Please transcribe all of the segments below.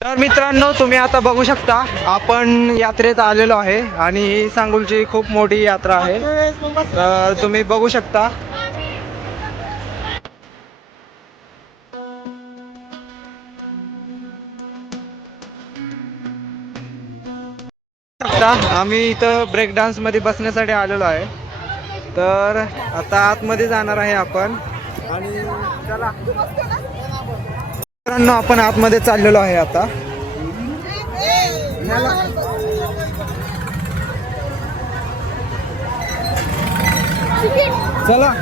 तर मित्रांनो तुम्ही आता बघू शकता आपण यात्रेत आलेलो आहे आणि ही सांगूलची खूप मोठी यात्रा आहे. तर तुम्ही बघू शकता. शकता आम्ही इथं ब्रेक डान्समध्ये बसण्यासाठी आलेलो आहे. तर आता आतमध्ये जाणार आहे आपण. आणि चला. मित्रांनो आपण आतमध्ये चाललेलो आहे आता. चला.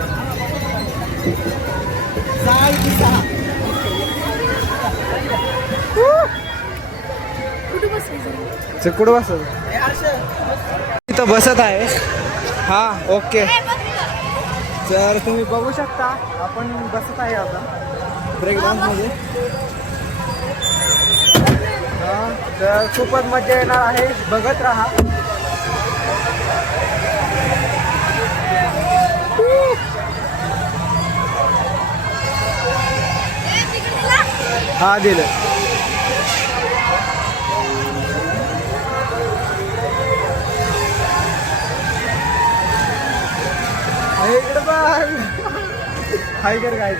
चिकुड बस इथं बसत आहे. हा ओके. तर तुम्ही बघू शकता आपण बसत आहे आता. ब्रेक डान्समध्ये हा, तर खूपच मजा येणार आहे. बघत राहा. हा दिलं. अरे हाय कर काय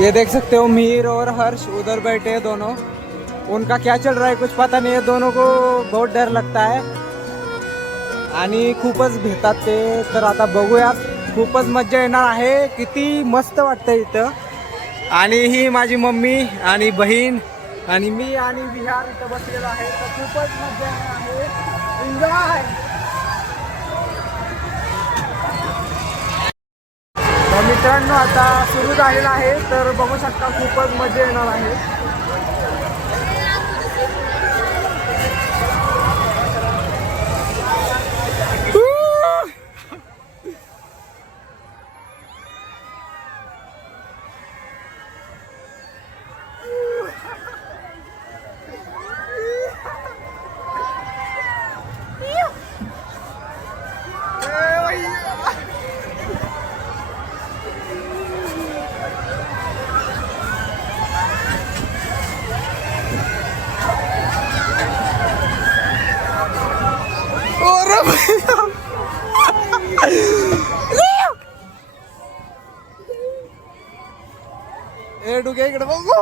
ये देख सकते हो मीर और हर्ष उधर बैठे हैं दोनों। उनका क्या चल रहा है कुछ पता नहीं है दोनों को बहुत डर लगता है। आणि खूपच भेटतात ते तर आता बघूया खूपच मज्जा येणार आहे किती मस्त वाटतं इथं. आणि ही माझी मम्मी आणि बहीण आणि मी आणि विहार इथं बसलेलो आहे तर खूपच मज्जा येणार आहे. एन्जॉय मित्रांनो आता सुरू झालेलं आहे तर बघू शकता खूपच मजा येणार आहे. ए डुके इकडे बघू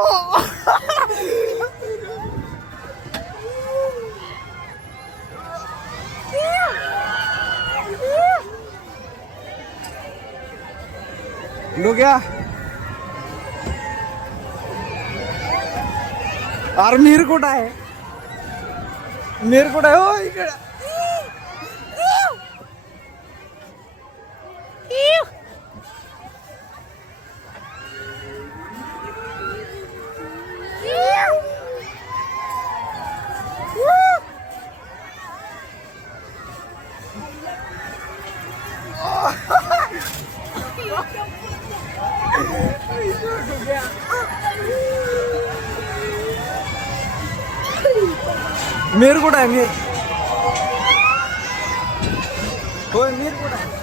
डुक्या अरे मीर कुठं आहे मीर कुठं आहे हो इकडे कुठं आहे मीर होय मीर कुठं आहे.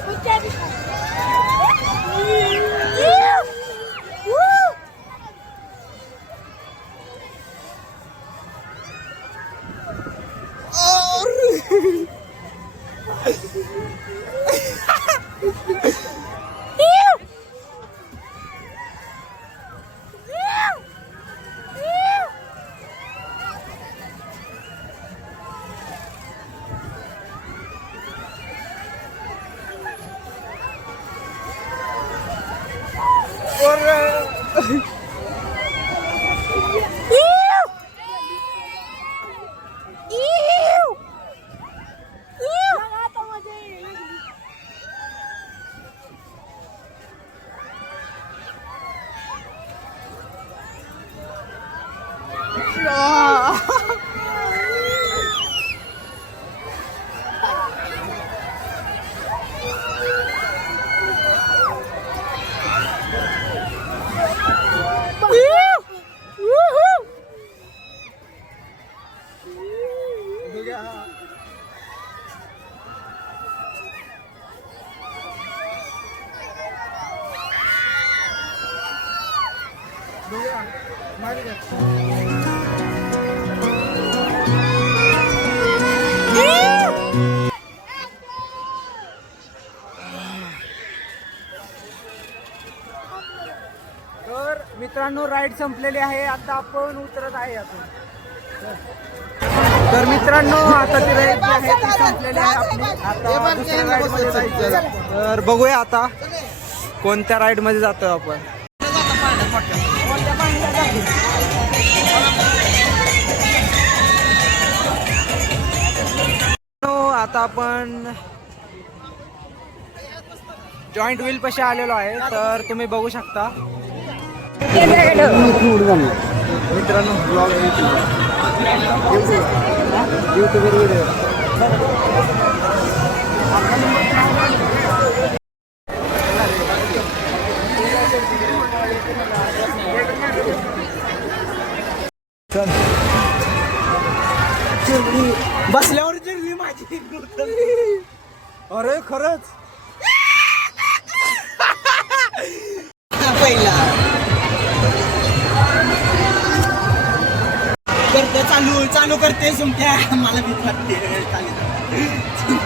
God. तर मित्रांनो राईड संपलेली आहे. आता आपण उतरत आहे आपण तर मित्रांनो आता ती राईड जी आहे ती संपलेली आहे आपली. आता दुसऱ्या राईडमध्ये जायचं. तर बघूया आता कोणत्या राईडमध्ये जातोय आपण. आता आपण जॉईंट व्हील पशी आलेलो आहे तर तुम्ही बघू शकता. मित्रांनो ब्लॉग बसल्यावर अरे खरंच? पहिला. करते चालू चालू करते सुमत्या मला भीत वाटते. चालेल.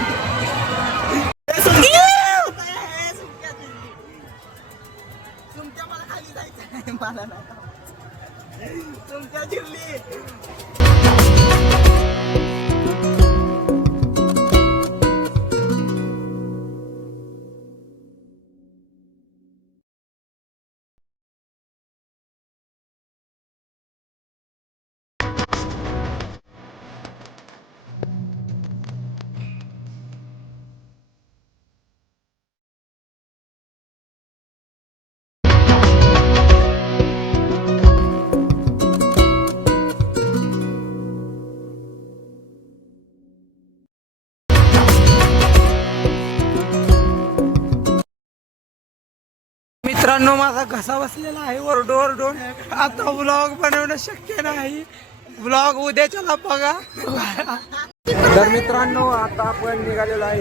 मित्रांनो माझा घसा बसलेला आहे ओरडून ओरडून आता ब्लॉग बनवणं शक्य नाही. ब्लॉग उद्याच्याला बघा. तर मित्रांनो आता आपण निघालेलो आहे